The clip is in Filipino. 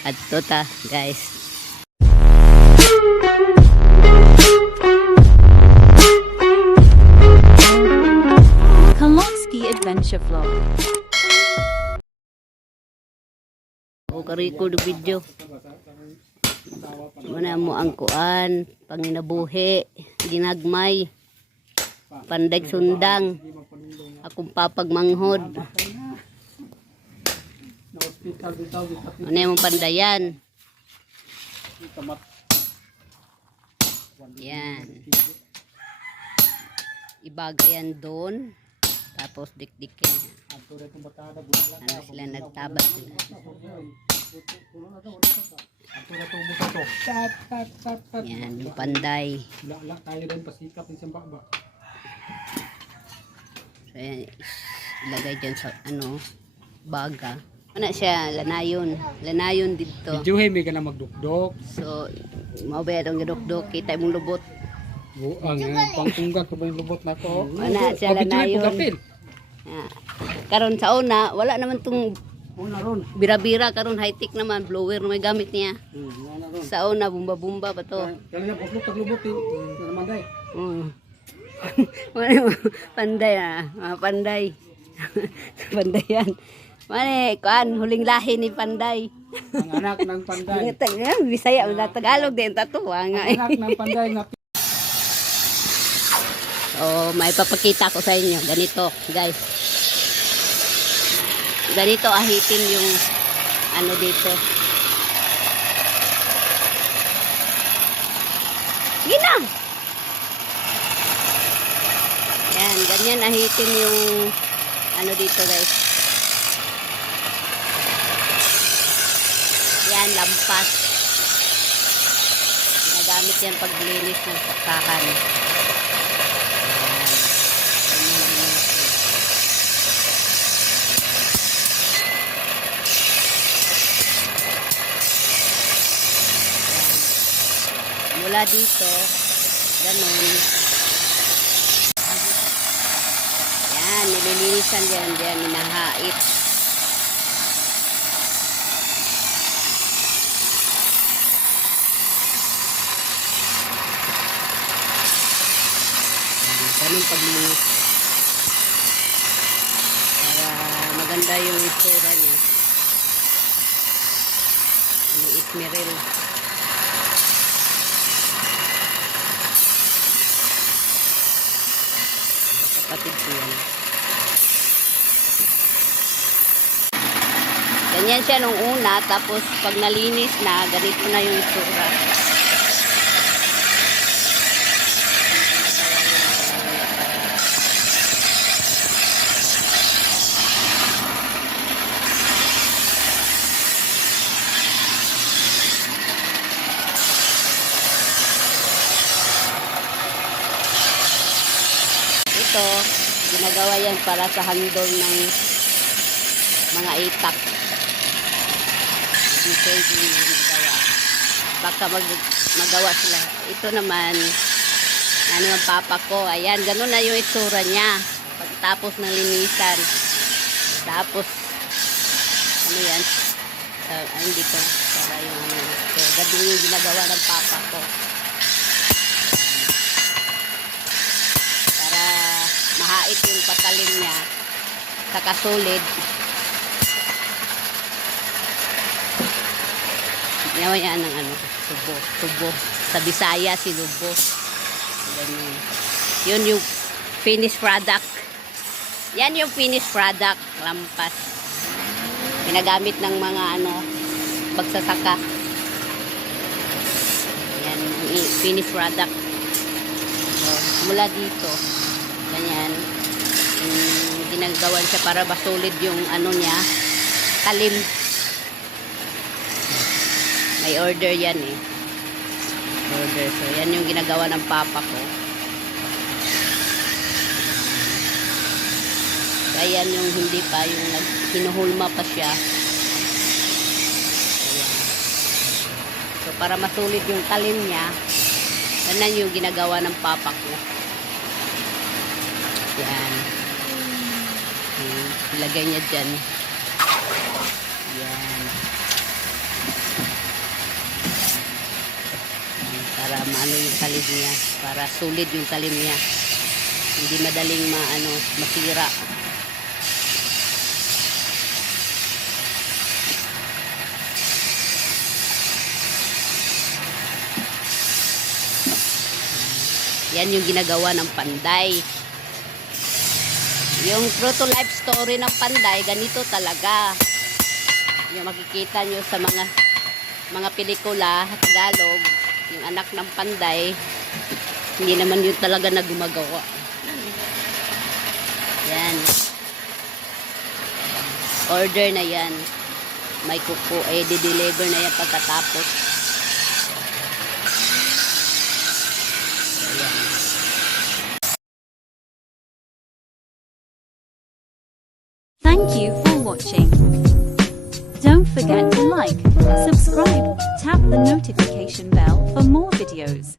Adto ta, guys. Kalonsky Adventure Vlog. O ka-record video. Muna mo ang kuan, panginabuhi, ginagmay, pandag sundang, akong papagmanghod. Ano yung pandayan? Yan. Ibagayan doon. Tapos dikdikin. Ano sila, nagtabat sila. Yan, yung panday. So yan, ilagay dyan sa baga. Ano siya, lanayon. Lanayon dito. Videohe may ka na magdukdok. So, mabaya itong gidukdok. Kita mong lubot. Ang pangtunggak ko ba yung lubot na ko? Ano siya, lanayon. Karon sa una, wala naman itong bira-bira. Karon high-tech naman. Blower na may gamit niya. Sa una, bumba-bumba pa to. Kaya nga, puslok taglubot eh. Namanday. Panday mga panday. Panday yan. Mane, kuan, huling lahi ni panday. Ang anak ng panday. Bisaya, Tagalog din, tatuwa nga. Ang anak ng panday nga. So, may papakita ko sa inyo. Ganito, guys. Ganito ahitin yung ano dito. Sige na! Yan, ganyan ahitin yung ano dito, guys. Yan, lampas. Nagamit yan paglinis ng saksakan. Mula dito, ganun. Yan, nililinisan yan, minahait. Ganun paglinis. Para maganda yung itsura niya. Yung itmiril. Kapatid ko yan. Ganyan siya nung una, tapos pag nalinis na, ganito na yung itsura. Ito, ginagawa yan para sa handol ng mga itak. Dito yung ginagawa. Baka magawa sila. Ito naman, ano ang papa ko. Ayan, ganun na yung itsura niya. Pagtapos ng linisan. Tapos, ano yan? Ayun dito. Para yung ano. So, ganun yung ginagawa ng papa ko. Mahait yung patalim niya sa kasulid. Ginawa yan ng ano, tubo. Sa Bisaya, sinubo. Ganyan. Yun yung finished product. Yan yung finished product, lampas. Ginagamit ng mga ano, pagsasaka. Yan, yung finished product. So, mula dito, ganyan, ginagawan siya para basulid yung ano niya, talim. May order yan eh. Order. So, yan yung ginagawa ng papa ko. Kaya yan yung hindi pa, yung hinuhulma pa siya. Ayan. So, para masulid yung talim niya, yan yung ginagawa ng papa ko. Yan. Ilagay niya dyan. Yan. para maano yung talim niya, para solid yung talim niya, hindi madaling masira. Yan yung ginagawa ng panday. Yung true to life story ng panday, ganito talaga. Yung makikita nyo sa mga pelikula Tagalog, yung anak ng panday, hindi naman yun talaga na gumagawa. Yan. Order na yan. May kuko, di-deliver na yan pagkatapos. Ayan. Thank you for watching. Don't forget to like, subscribe, tap the notification bell for more videos.